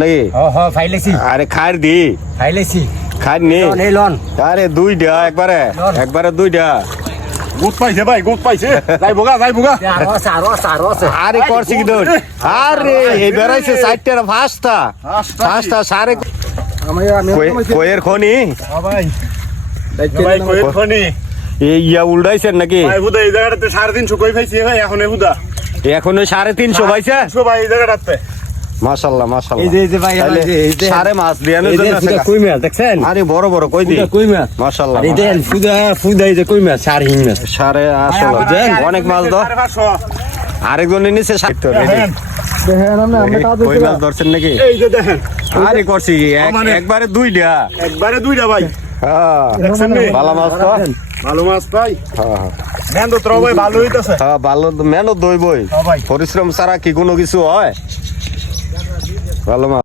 নাকি ফাইলেছি আরে খার দি ফাইলেছি খার নি লন আরে দুইটা একবারে দুইটা গুড পাইছে ভাই গুড পাইছে যাই বোগা আরো আছে আরে করছি কি দৌড় আরে এই বেড়াইছে চারটার পাঁচটা সাড়ে কয়ের খনি ভাই ভাই কই খনি এই ইয়া উল্টাইছেন নাকি ভাই বুদা এই জায়গাটাতে 350 কই পাইছি ভাই এখন এই বুদা এখনো 350 পাইছে ভাই এই জায়গাটাতে মাশাআল্লাহ এই যে ভাই সাড়ে মাছ দিয়ানোর জন্য আছে কই মাছ দেখছেন আরে বড় কই দি কই মাছ মাশাআল্লাহ এই দেন ফুদা এই যে কই মাছ সার হিং মাছ সাড়ে আসলে অনেক মাছ দাও আরেকজন নিচে 60 রেডি কই মাছ ধরছেন নাকি এই যে দেখেন আরে করছি একবারে দুইটা ভাই হ্যাঁ দেখছেন নি ভালো মাছ তো ভালো মাছ ভাই হ্যাঁ মেন্দ তো ভাই ভালো হইতাছে হ্যাঁ ভালো মেহনত দইবই হ্যাঁ ভাই পরিশ্রম ছাড়া কি কোনো কিছু হয় ভালো মাছ